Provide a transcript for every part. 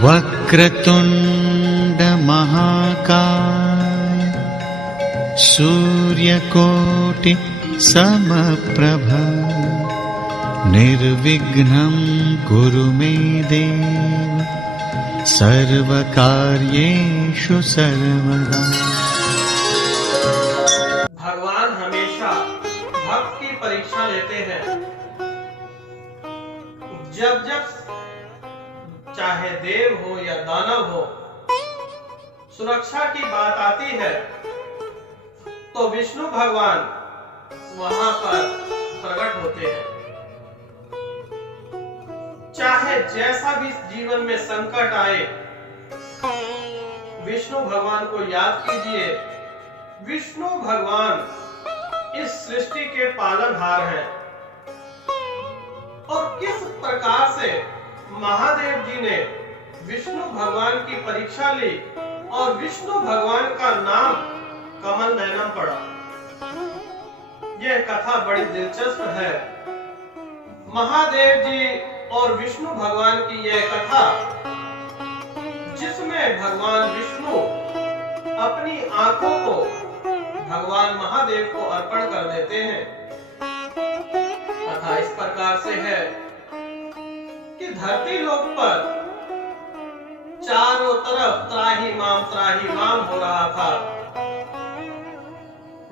वक्रतुंड महाकाय सूर्यकोटि समप्रभ निर्विघ्नं कुरु मे देव सर्वकार्येषु सर्वदा। भगवान हमेशा भक्त की परीक्षा लेते हैं। जब जब चाहे देव हो या दानव हो, सुरक्षा की बात आती है तो विष्णु भगवान वहां पर प्रकट होते हैं। चाहे जैसा भी जीवन में संकट आए, विष्णु भगवान को याद कीजिए। विष्णु भगवान इस सृष्टि के पालनहार हैं और किस प्रकार से महादेव जी ने विष्णु भगवान की परीक्षा ली और विष्णु भगवान का नाम कमल नयनम पड़ा। यह कथा बड़ी दिलचस्प है। महादेव जी और विष्णु भगवान की यह कथा, जिसमें भगवान विष्णु अपनी आंखों को भगवान महादेव को अर्पण कर देते हैं। कथा इस प्रकार से है कि धरती लोक पर चारों तरफ त्राही माम हो रहा था।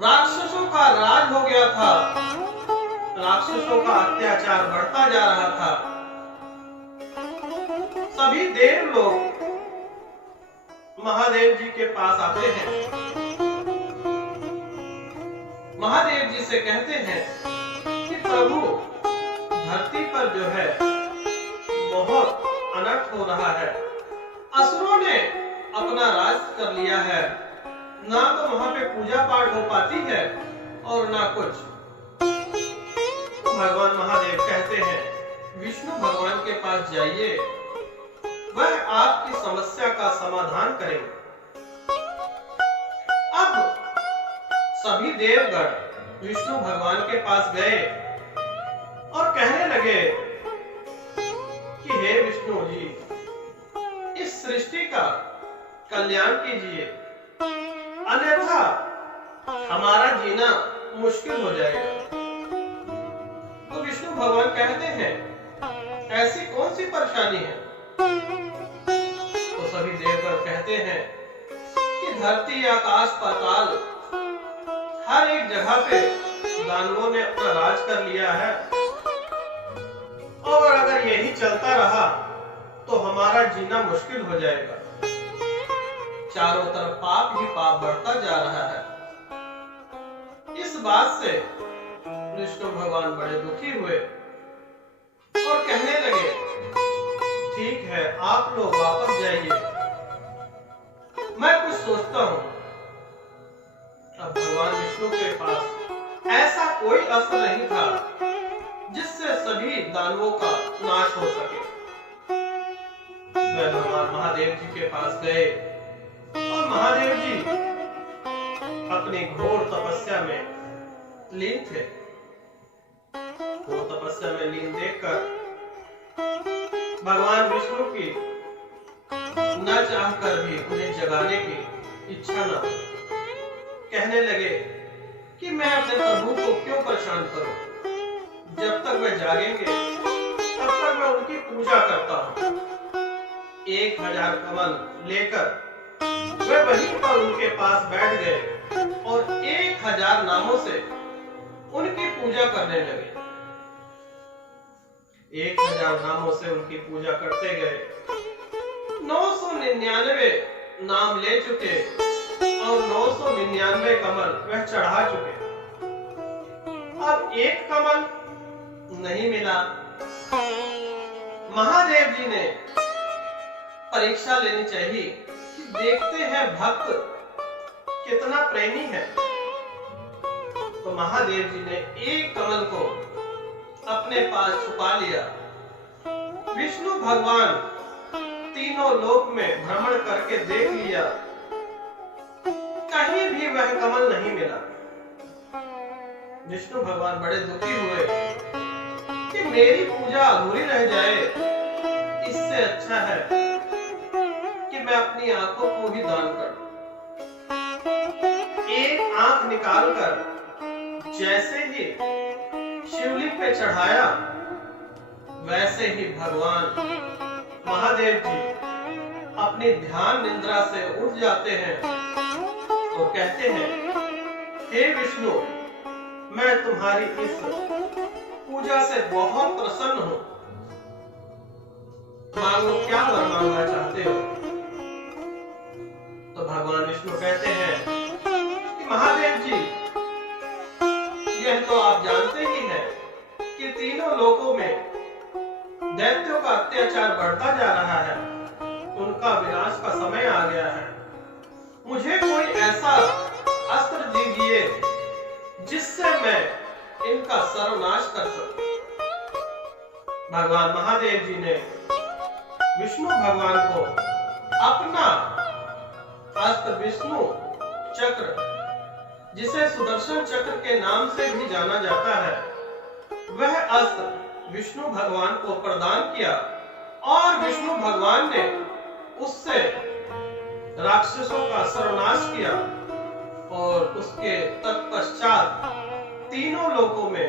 राक्षसों का राज हो गया था। राक्षसों का अत्याचार बढ़ता जा रहा था। सभी देव लोग महादेव जी के पास आते हैं। महादेव जी से कहते हैं कि प्रभु, धरती पर जो है बहुत अनर्थ हो रहा है। असुरों ने अपना राज कर लिया है। ना तो वहां पे पूजा पाठ हो पाती है और ना कुछ। भगवान महादेव कहते हैं, विष्णु भगवान के पास जाइए, वह आपकी समस्या का समाधान करेंगे। अब सभी देवगण विष्णु भगवान के पास गए और कहने लगे कि हे विष्णु जी, इस सृष्टि का कल्याण कीजिए, अन्यथा हमारा जीना मुश्किल हो जाएगा। तो विष्णु भगवान कहते हैं, ऐसी कौन सी परेशानी है? तो सभी देवगण कहते हैं कि धरती, आकाश, पाताल, हर एक जगह पे दानवों ने अपना राज कर लिया है और अगर यही चलता रहा तो हमारा जीना मुश्किल हो जाएगा। चारों तरफ पाप ही पाप बढ़ता जा रहा है। इस बात से विष्णु भगवान बड़े दुखी हुए और कहने लगे, ठीक है, आप लोग वापस जाइए, मैं कुछ सोचता हूं। अब भगवान विष्णु के पास ऐसा कोई अस्त्र नहीं था जिससे सभी दानवों का नाश हो सके। वे भगवान महादेव जी के पास गए और महादेव जी अपनी घोर तपस्या में लीन थे। घोर तपस्या में लीन देखकर भगवान विष्णु की न चाहकर भी उन्हें जगाने की इच्छा न हुई। कहने लगे कि मैं अपने प्रभु को क्यों परेशान करूं? जब तक वे जागेंगे तब तक मैं उनकी पूजा करता हूं। 1000 कमल लेकर वे वहीं पर उनके पास बैठ गए और 1000 नामों से उनकी पूजा करने लगे। 1000 नामों से उनकी पूजा करते गए। 999 नाम ले चुके और 999 कमल वह चढ़ा चुके। अब एक कमल नहीं मिला। महादेव जी ने परीक्षा लेनी चाहिए कि देखते हैं भक्त कितना प्रेमी है। तो महादेव जी ने एक कमल को अपने पास छुपा लिया। विष्णु भगवान तीनों लोक में भ्रमण करके देख लिया, कहीं भी वह कमल नहीं मिला। विष्णु भगवान बड़े दुखी हुए कि मेरी पूजा अधूरी रह जाए, इससे अच्छा है मैं अपनी आंखों को भी दान कर दूं। एक आंख निकालकर जैसे ही शिवलिंग पे चढ़ाया, वैसे ही भगवान महादेव जी अपनी ध्यान निद्रा से उठ जाते हैं और कहते हैं, हे विष्णु, मैं तुम्हारी इस पूजा से बहुत प्रसन्न हूं। मांगो, क्या वर मांगना चाहते हो? तो भगवान विष्णु कहते हैं कि महादेव जी, यह तो आप जानते ही हैं कि तीनों लोकों में दैत्यों का अत्याचार बढ़ता जा रहा है, उनका विनाश का समय आ गया है। मुझे कोई ऐसा अस्त्र दीजिए जिससे मैं इनका सर्वनाश कर सकूं। भगवान महादेव जी ने विष्णु भगवान को अपना अस्त्र विष्णु चक्र, जिसे सुदर्शन चक्र के नाम से भी जाना जाता है, वह अस्त्र विष्णु भगवान को प्रदान किया और विष्णु भगवान ने उससे राक्षसों का सर्वनाश किया और उसके तत्पश्चात तीनों लोकों में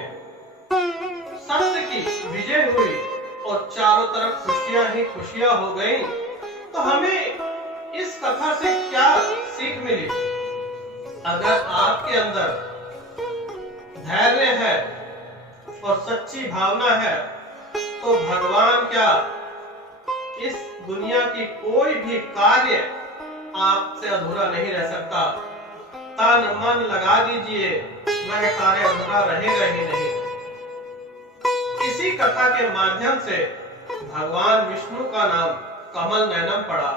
सत्य की विजय हुई और चारों तरफ खुशियां ही खुशियां हो गईं। तो हमें इस कथा से क्या सीख मिली? अगर आपके अंदर धैर्य है और सच्ची भावना है, तो भगवान क्या, इस दुनिया की कोई भी कार्य आपसे अधूरा नहीं रह सकता। तन मन लगा दीजिए, वह कार्य अधूरा रहेगा ही नहीं। इसी कथा के माध्यम से भगवान विष्णु का नाम कमल नयनम पड़ा।